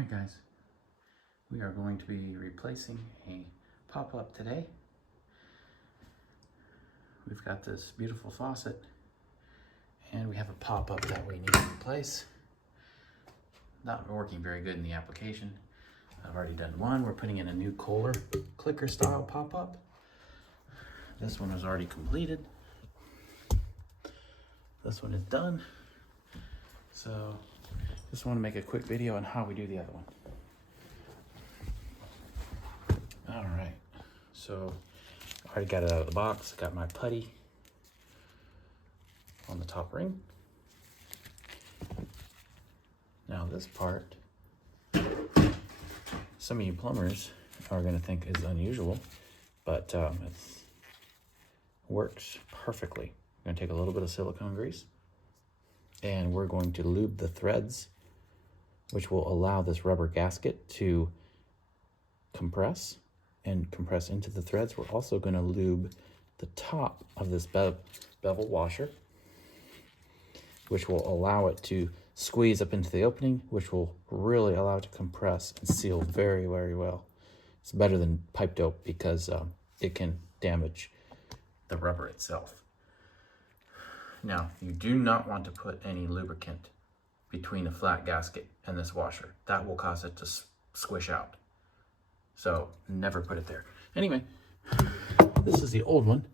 Alright guys, we are going to be replacing a pop-up today. We've got this beautiful faucet and we have a pop-up that we need to replace. Not working very good in the application. I've already done one. We're putting in a new Kohler clicker style pop-up. This one is already completed. This one is done. So just want to make a quick video on how we do the other one. All right, so I already got it out of the box. Got my putty on the top ring. Now this part, some of you plumbers are going to think is unusual, but it works perfectly. I'm going to take a little bit of silicone grease and we're going to lube the threads, which will allow this rubber gasket to compress into the threads. We're also going to lube the top of this bevel washer, which will allow it to squeeze up into the opening, which will really allow it to compress and seal very, very well. It's better than pipe dope because it can damage the rubber itself. Now, you do not want to put any lubricant between a flat gasket and this washer. That will cause it to squish out. So never put it there. Anyway, this is the old one.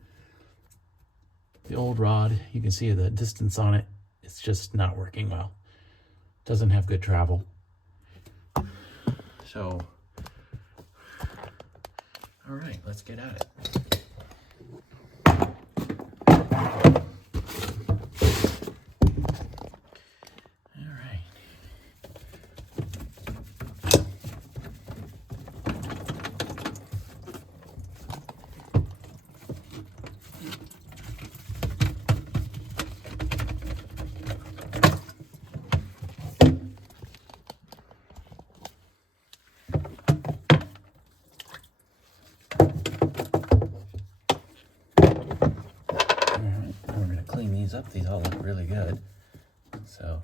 The old rod, you can see the distance on it. It's just not working well. Doesn't have good travel. So, all right, let's get at it. Clean these up. These all look really good. So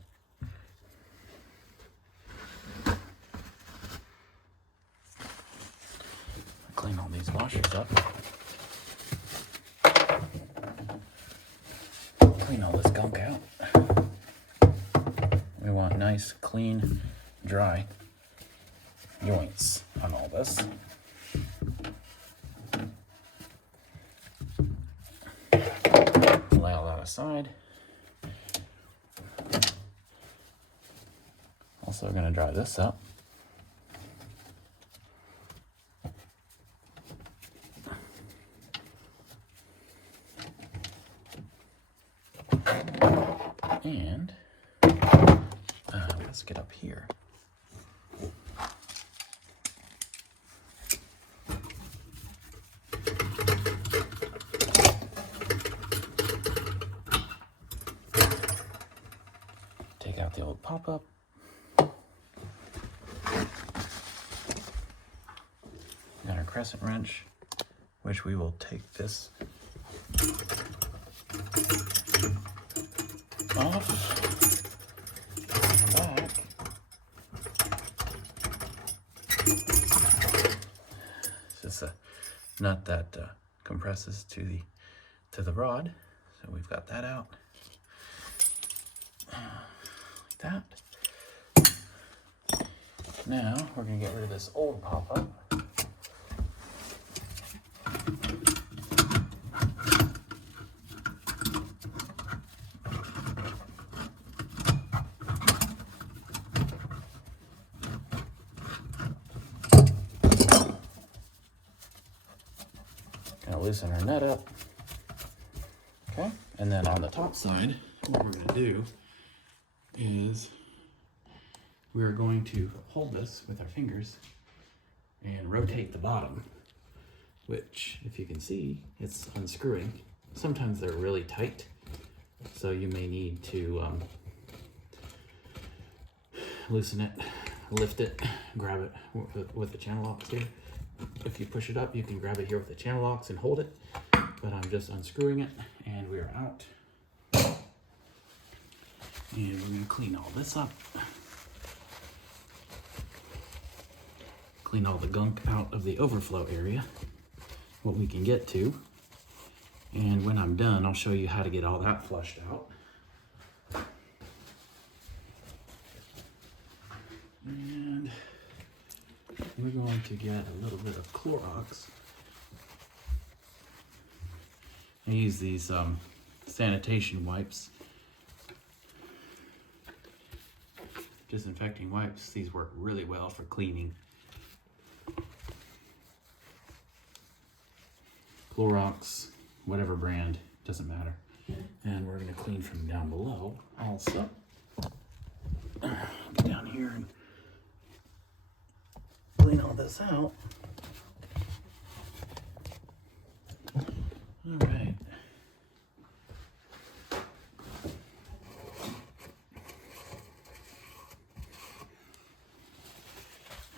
clean all these washers up. Clean all this gunk out. We want nice, clean, dry joints on all this. Lay all that aside. Also going to dry this up. And let's get up here. Take out the old pop-up. Got our crescent wrench, which we will take this off the back. It's just a nut that compresses to the rod. So we've got that out. Like that. Now we're going to get rid of this old pop-up. Loosen our nut up. Okay, and then on the top side, what we're going to do is we're going to hold this with our fingers and rotate the bottom, which, if you can see, it's unscrewing. Sometimes they're really tight, so you may need to loosen it, lift it, grab it with the channel locks here. If you push it up, you can grab it here with the channel locks and hold it, but I'm just unscrewing it and we're out. And we're going to clean all this up. clean all the gunk out of the overflow area, what we can get to. And when I'm done, I'll show you how to get all that flushed out. And we're going to get a little bit of Clorox. I use these sanitation wipes, disinfecting wipes. These work really well for cleaning. Clorox, whatever brand, doesn't matter. And we're going to clean from down below also. Get down here and clean all this out. All right.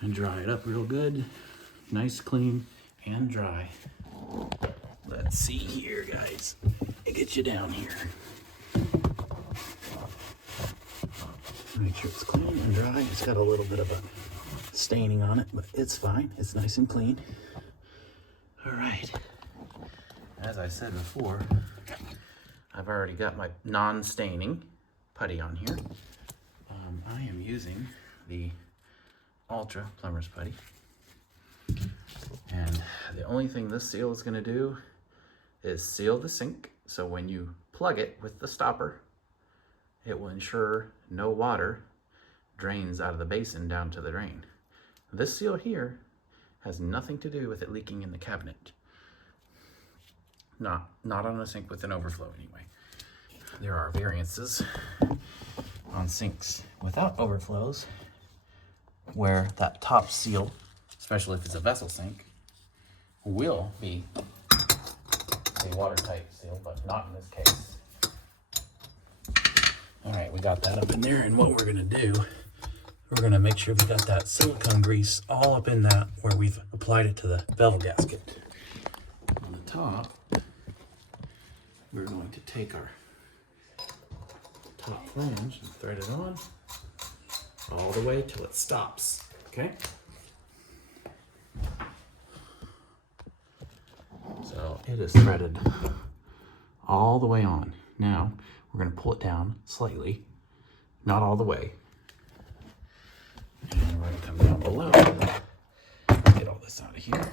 And dry it up real good. Nice, clean, and dry. Let's see here, guys. It gets you down here. Make sure it's clean and dry. It's got a little bit of a staining on it, but it's fine. It's nice and clean. All right. As I said before, I've already got my non-staining putty on here. I am using the Ultra Plumber's Putty. And the only thing this seal is going to do is seal the sink. So when you plug it with the stopper, it will ensure no water drains out of the basin down to the drain. This seal here has nothing to do with it leaking in the cabinet. Not on a sink with an overflow anyway. There are variances on sinks without overflows where that top seal, especially if it's a vessel sink, will be a watertight seal, but not in this case. All right, we got that up in there, and what we're gonna do, we're gonna make sure we got that silicone grease all up in that where we've applied it to the bevel gasket. On the top, we're going to take our top flange and thread it on all the way till it stops, okay? So it is threaded all the way on. Now we're going to pull it down slightly, not all the way. And we're going to come down below. Get all this out of here.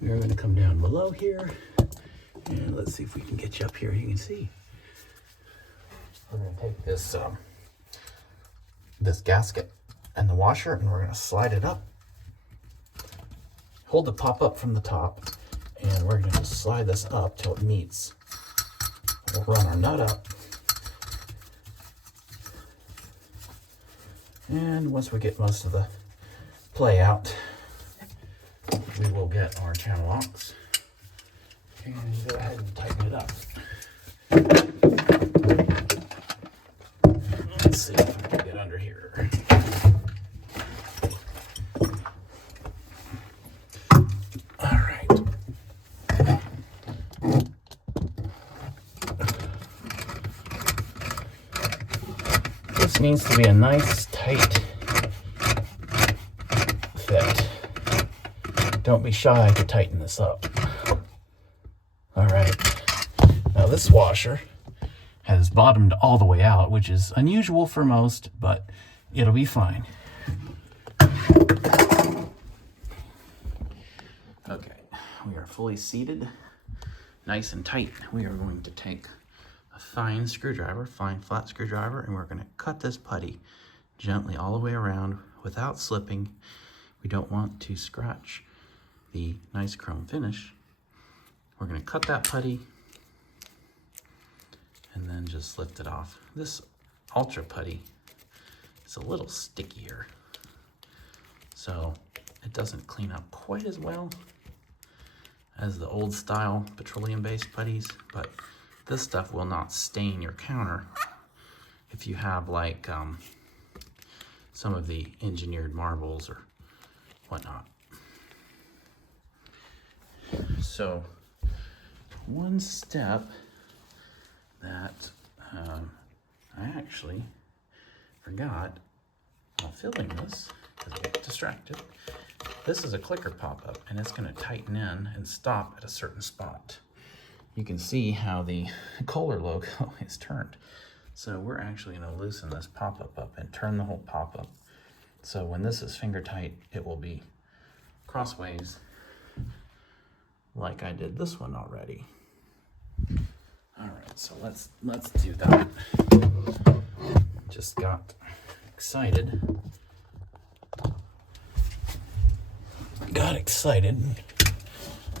We're going to come down below here. And let's see if we can get you up here. You can see. We're going to take this this gasket and the washer, and we're going to slide it up. Hold the pop up from the top, and we're going to slide this up till it meets. We'll run our nut up. And once we get most of the play out, we will get our channel locks and go ahead and tighten it up. Let's see if I can get under here. All right. This needs to be a nice, tight fit. Don't be shy to tighten this up. All right. Now this washer has bottomed all the way out, which is unusual for most, but it'll be fine. Okay, we are fully seated, nice and tight. We are going to take a fine screwdriver, fine flat screwdriver, and we're going to cut this putty gently all the way around without slipping. We don't want to scratch the nice chrome finish. We're going to cut that putty and then just lift it off. This Ultra putty is a little stickier, so it doesn't clean up quite as well as the old style petroleum-based putties, but this stuff will not stain your counter if you have like some of the engineered marbles or whatnot. So one step that I actually forgot while filming this because I get distracted. This is a clicker pop-up, and it's going to tighten in and stop at a certain spot. You can see how the Kohler logo is turned. So we're actually going to loosen this pop-up up and turn the whole pop-up. So when this is finger tight, it will be crossways like I did this one already. All right, so let's do that. Just got excited.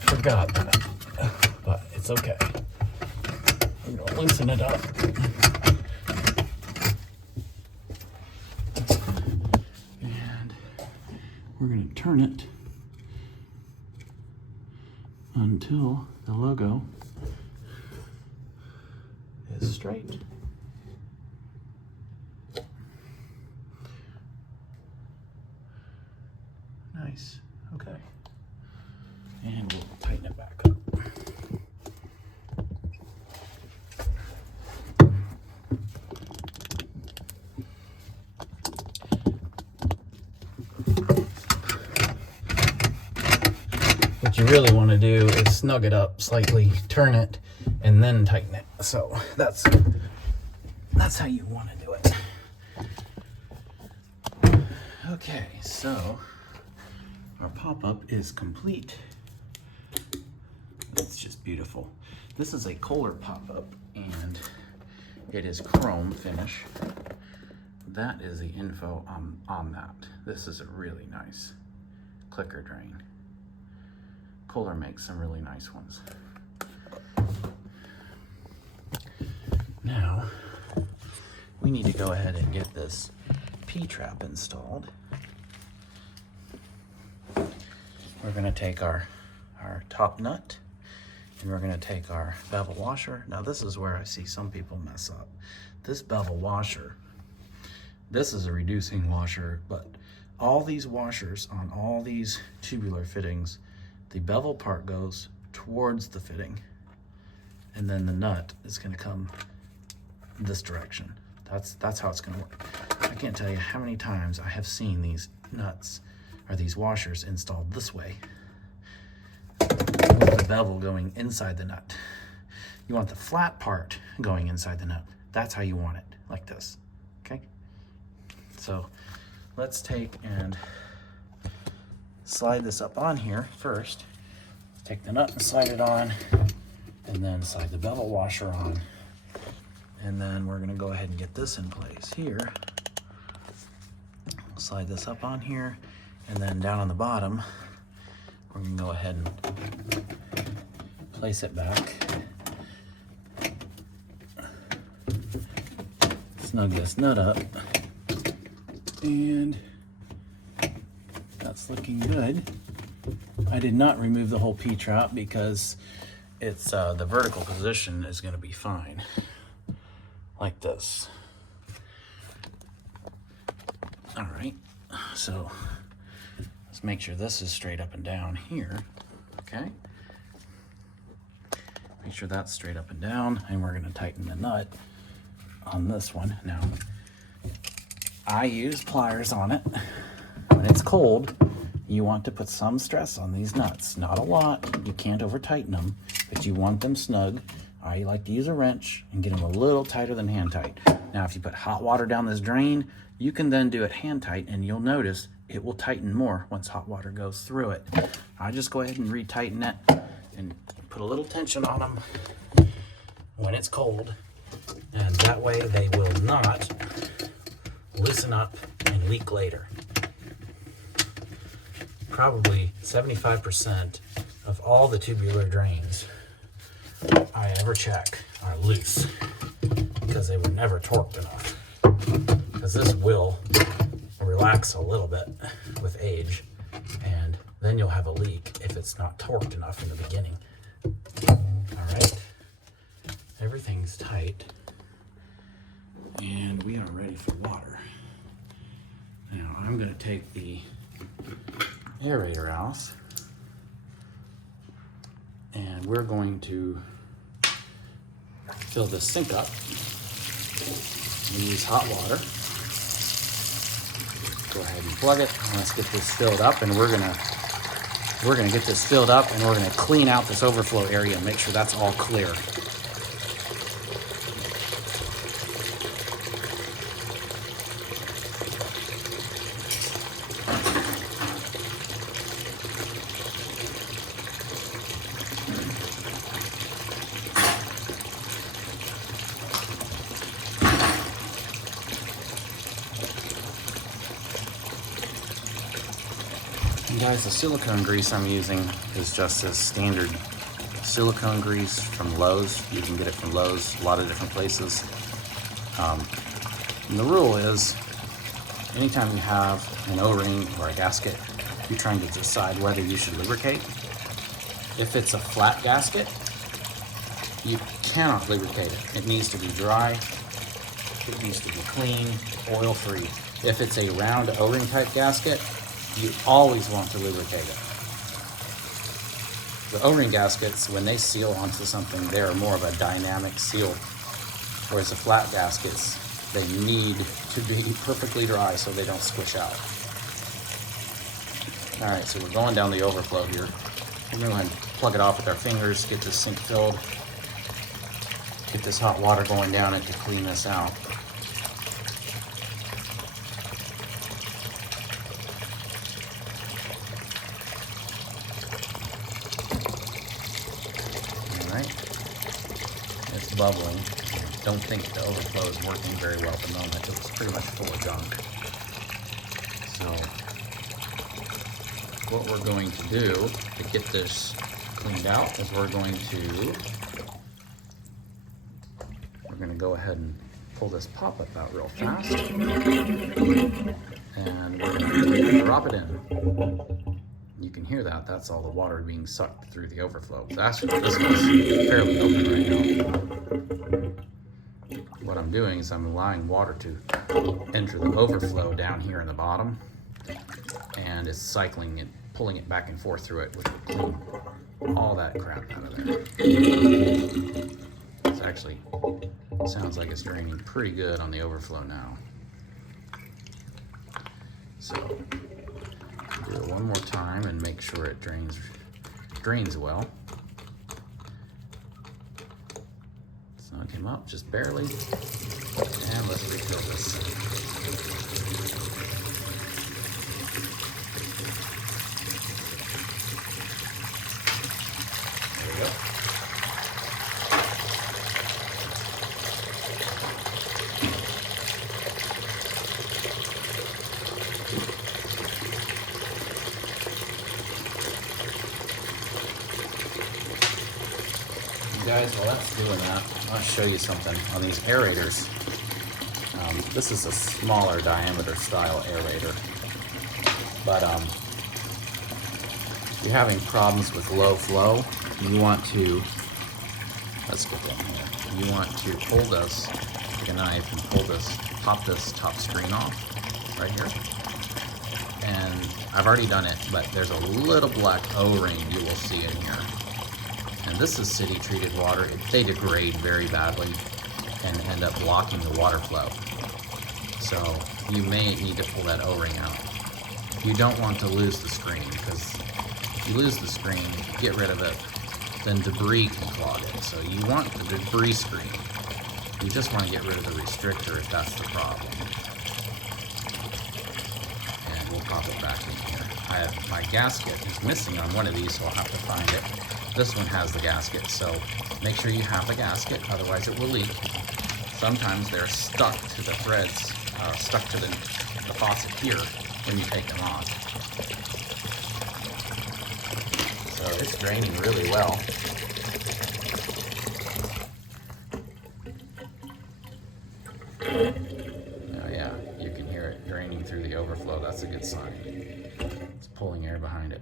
Forgot that, but it's okay. I'm gonna loosen it up. And we're gonna turn it until the logo is straight. Nice, okay. And we'll tighten it back up. What you really want to do is snug it up slightly, turn it, and then tighten it. So that's how you want to do it. Okay, so our pop-up is complete. It's just beautiful. This is a Kohler pop-up, and it is chrome finish. That is the info on that. This is a really nice clicker drain. Kohler makes some really nice ones. Now, we need to go ahead and get this P-trap installed. We're going to take our top nut, and we're going to take our bevel washer. Now this is where I see some people mess up. This bevel washer, this is a reducing washer, but all these washers on all these tubular fittings, the bevel part goes towards the fitting, and then the nut is going to come this direction. That's how it's going to work. I can't tell you how many times I have seen these nuts or these washers installed this way, with the bevel going inside the nut. You want the flat part going inside the nut. That's how you want it, like this, okay? So let's take and slide this up on here first. Take the nut and slide it on, and then slide the bevel washer on. And then we're gonna go ahead and get this in place here. Slide this up on here, and then down on the bottom, we're gonna go ahead and place it back. Snug this nut up, and that's looking good. I did not remove the whole P-trap because it's the vertical position is gonna be fine, like this. All right, so let's make sure this is straight up and down here, okay? Make sure that's straight up and down, and we're gonna tighten the nut on this one. Now, I use pliers on it. When it's cold, you want to put some stress on these nuts. Not a lot, you can't over tighten them, but you want them snug. I like to use a wrench and get them a little tighter than hand tight. Now, if you put hot water down this drain, you can then do it hand tight, and you'll notice it will tighten more once hot water goes through it. I just go ahead and retighten it and put a little tension on them when it's cold, and that way they will not loosen up and leak later. Probably 75% of all the tubular drains I ever check are loose because they were never torqued enough. Because this will relax a little bit with age, and then you'll have a leak if it's not torqued enough in the beginning. All right, everything's tight, and we are ready for water. Now I'm going to take the aerator out, and we're going to fill this sink up. We use hot water. Go go ahead and plug it. Let's get this filled up, and we're gonna get this filled up, and we're gonna clean out this overflow area and make sure that's all clear. Guys, the silicone grease I'm using is just this standard silicone grease from Lowe's. You can get it from Lowe's, a lot of different places. And the rule is, anytime you have an O-ring or a gasket, you're trying to decide whether you should lubricate. If it's a flat gasket, you cannot lubricate it. It needs to be dry, it needs to be clean, oil-free. If it's a round O-ring type gasket, you always want to lubricate it. The O-ring gaskets, when they seal onto something, they're more of a dynamic seal, whereas the flat gaskets, they need to be perfectly dry so they don't squish out. All right, so we're going down the overflow here. We're going to go ahead and plug it off with our fingers, get this sink filled, get this hot water going down it to clean this out. It's bubbling. I don't think the overflow is working very well at the moment. It's pretty much full of junk. So what we're going to do to get this cleaned out is we're going to go ahead and pull this pop-up out real fast. And we're going to drop it in. You can hear that. That's all the water being sucked through the overflow. This one's fairly open right now. What I'm doing is I'm allowing water to enter the overflow down here in the bottom, and it's cycling it, pulling it back and forth through it, which will clean all that crap out of there. It actually sounds like it's draining pretty good on the overflow now. So do it one more time and make sure it drains well. Snug him up just barely, and let's refill this. There we go. Guys, while that's doing that, I want to show you something on these aerators. This is a smaller diameter style aerator, but if you're having problems with low flow, you want to, let's get down here, you want to pull this, take a knife and pull this, pop this top screen off right here. And I've already done it, but there's a little black O-ring you will see in here. And this is city treated water. They degrade very badly and end up blocking the water flow. So you may need to pull that O-ring out. You don't want to lose the screen, because if you lose the screen, get rid of it, then debris can clog it. So you want the debris screen. You just want to get rid of the restrictor if that's the problem. And we'll pop it back in here. My gasket is missing on one of these, so I'll have to find it. This one has the gasket, so make sure you have the gasket, otherwise it will leak. Sometimes they're stuck to the threads, stuck to the faucet here when you take them off. So it's draining really well. Oh yeah, you can hear it draining through the overflow. That's a good sign. It's pulling air behind it.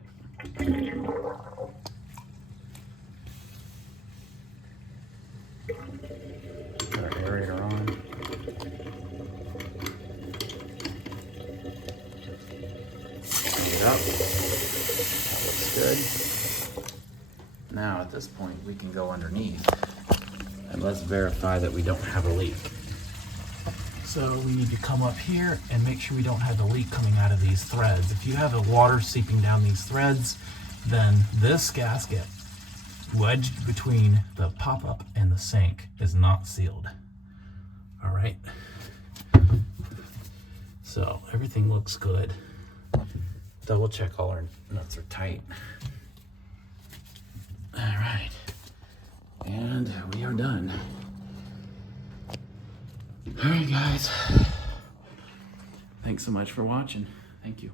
Put our aerator on. Clean it up. That looks good. Now at this point we can go underneath and let's verify that we don't have a leak. So we need to come up here and make sure we don't have the leak coming out of these threads. If you have the water seeping down these threads, then this gasket wedged between the pop-up and the sink is not sealed. All right. So everything looks good. Double check all our nuts are tight. All right. And we are done. All right, guys. Thanks so much for watching. Thank you.